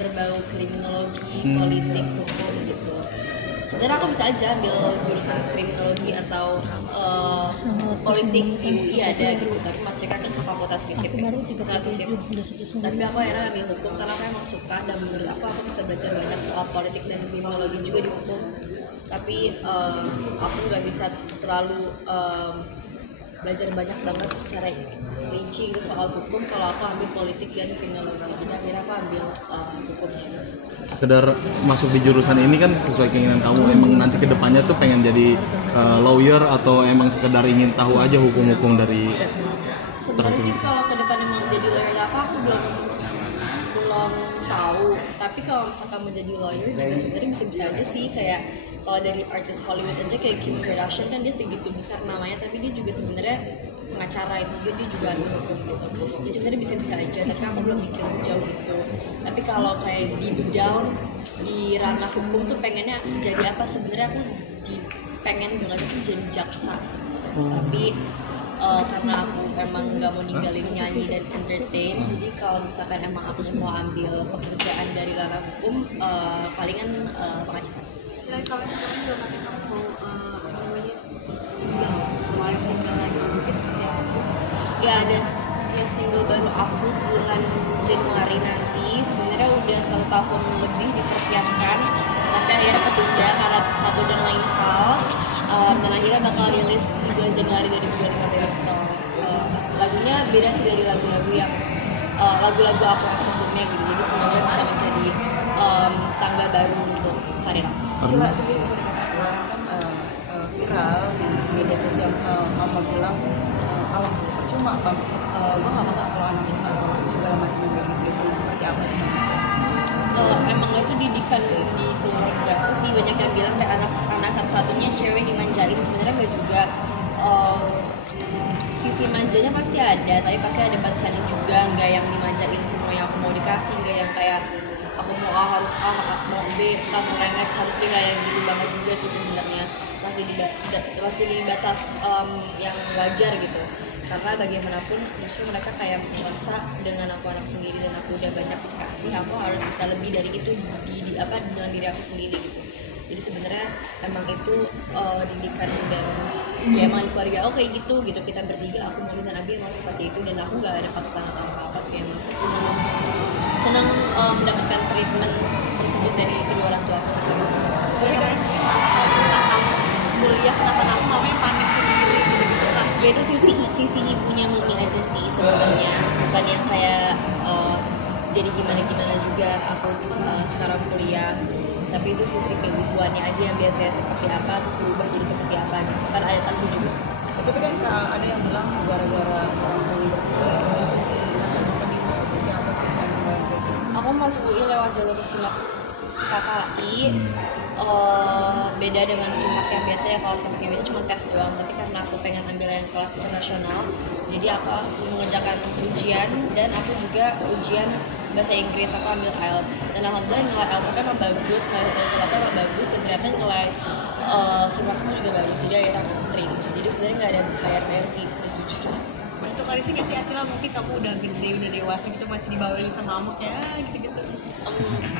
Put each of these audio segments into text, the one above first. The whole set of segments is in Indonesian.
berbau kriminologi, politik, hukum gitu. Sebenarnya aku bisa aja ambil jurusan kriminologi atau politik di UI ada gitu, tapi masuknya kan ke fakultas FISIP ya, ke FISIP. Tapi aku akhirnya ambil hukum karena aku emang suka, dan menurut aku bisa belajar banyak soal politik dan kriminologi juga di hukum. Tapi aku nggak bisa terlalu belajar banyak banget secara rinci gitu soal hukum kalau aku ambil politik dan kriminologi. Jadi akhirnya aku ambil hukumnya. Sekedar masuk di jurusan ini kan sesuai keinginan kamu, emang nanti kedepannya tuh pengen jadi lawyer atau emang sekedar ingin tahu aja hukum-hukum dari sebenarnya sih kalau ke depan emang jadi lawyer apa aku belum tahu, tapi kalau misalkan mau jadi lawyer juga sebenarnya bisa aja sih. Kayak kalau dari artis Hollywood aja kayak Kim Kardashian kan dia segitu besar namanya, tapi dia juga sebenarnya pengacara itu, dia juga ahli hukum gitu. Jadi sebenarnya bisa aja, tapi aku belum mikir sejauh itu. Tapi kalau kayak deep down di ranah hukum tuh pengennya jadi apa, sebenarnya aku pengen banget tuh jadi jaksa sebenarnya. Tapi karena aku emang nggak mau ninggalin nyanyi dan entertain, jadi kalau misalkan emang aku mau ambil pekerjaan dari ranah hukum, palingan pengacara. Selain kalau kamu juga nanti kamu mau single, kemarin single lagi mungkin seperti apa sih? Ya ada yang single baru aku bulan Januari nanti. Sebenarnya udah 1 tahun lebih dipersiapkan, tapi akhirnya ketunda karena satu dan lain hal. Dan akhirnya bakal rilis di bulan Januari 2015. So, lagunya beda sih dari lagu-lagu yang lagu-lagu aku yang sebelumnya gitu. Jadi semoga bisa menjadi tangga baru untuk karir aku. Sila sendiri bisa dikatakan kemarin kan viral di media sosial, kamu bilang kalau percuma gue nggak bakal kalau anak gue nggak sholat segala macam kayak gitu. Seperti apa sih? Emang itu didikan di keluarga aku sih, banyak yang bilang kayak anak satu-satunya cewek dimanjain. Sebenarnya nggak juga, sisi manjanya pasti ada, tapi pasti ada batasannya juga. Nggak yang dimanjain semua yang aku mau dikasih, nggak yang kayak aku mau A harus A, mau B kamu rengek harus B, nggak yang gitu banget juga sih sebenarnya. Masih di batas yang wajar gitu. Karena bagaimanapun justru mereka kayak merasa dengan aku anak sendiri dan aku udah banyak dikasih, aku harus bisa lebih dari itu dengan diri aku sendiri gitu. Jadi sebenarnya emang itu didikan dan ya emang di keluarga aku kayak gitu. Kita bertiga, aku Moni dan Abi emang seperti itu, dan aku nggak ada paksaan atau apa sih. Emang senang mendapatkan treatment tersebut dari kedua orang tua aku. Tapi kan kalau kamu kuliah kenapa kamu mamanya panik sendiri gitu kan? Ya itu sisi ibunya Moni aja sih sebenarnya, bukan yang kayak jadi gimana juga aku sekarang kuliah. Tapi itu sisi keibuannya aja yang biasanya seperti apa terus berubah jadi seperti apa gitu kan, adaptasi juga. Tapi kan ada yang bilang gara-gara orang tua berkuliah seperti apa sih kan? Aku masuk UI lewat jalur SIMAK KKI. Beda dengan SIMAK yang biasa ya. Kalau SIMAK yang biasa cuma tes doang, tapi karena aku pengen ambil yang kelas internasional, jadi aku mengerjakan ujian, dan aku juga ujian bahasa Inggris. Aku ambil IELTS, dan alhamdulillah nilai IELTS aku emang bagus, nilai TOEFL aku emang bagus, dan ternyata nilai SIMAK aku juga bagus, jadi akhirnya aku terima. Jadi sebenarnya nggak ada bayar sih sejujurnya. Suka risih nggak sih Asila, mungkin kamu udah gede, udah dewasa gitu, masih dibawain sama amuk ya gitu-gitu?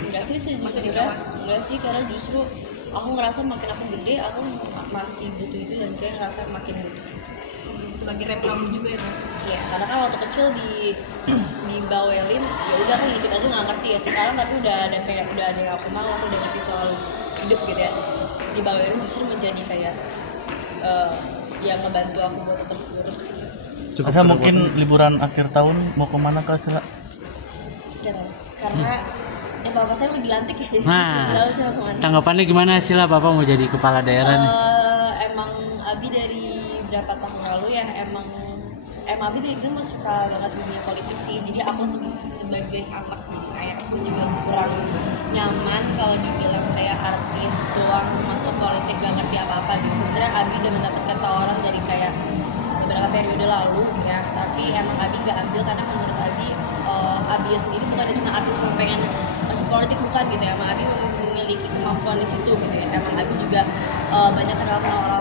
Enggak sih sejujurnya, enggak sih, karena justru aku ngerasa makin aku gede aku masih butuh itu, dan kayak ngerasa makin butuh itu. Sebagai rem kamu juga ya? Iya, karena kan waktu kecil dibawelin, ya udah aku ikut aja nggak ngerti ya. Sekarang tapi udah ada yang aku mau, aku udah ngerti soal hidup gitu ya. Dibawelin justru menjadi kayak yang ngebantu aku buat tetap lurus. Asa mungkin liburan akhir tahun mau kemana Kak Sila? Karena bapak saya mau dilantik ya, jadi Nah, sih mau kemana. tanggapannya gimana Sila, bapak mau jadi kepala daerah nih? Emang Abi dari berapa tahun lalu ya, emang Abi dari dulu suka banget dunia politik sih. Jadi aku sebagai anak gitu, kayak aku juga kurang nyaman kalau dibilang kayak artis doang masuk politik gak ngerti apa-apa gitu. Sebenarnya Abi udah mendapatkan tawaran dari kayak beberapa periode lalu ya, tapi emang Abi gak ambil karena menurut Abi sendiri bukan cuma artis yang pengen masuk politik, bukan gitu ya. Emang Abi memiliki kemampuan di situ gitu ya. Emang Abi juga banyak kenal orang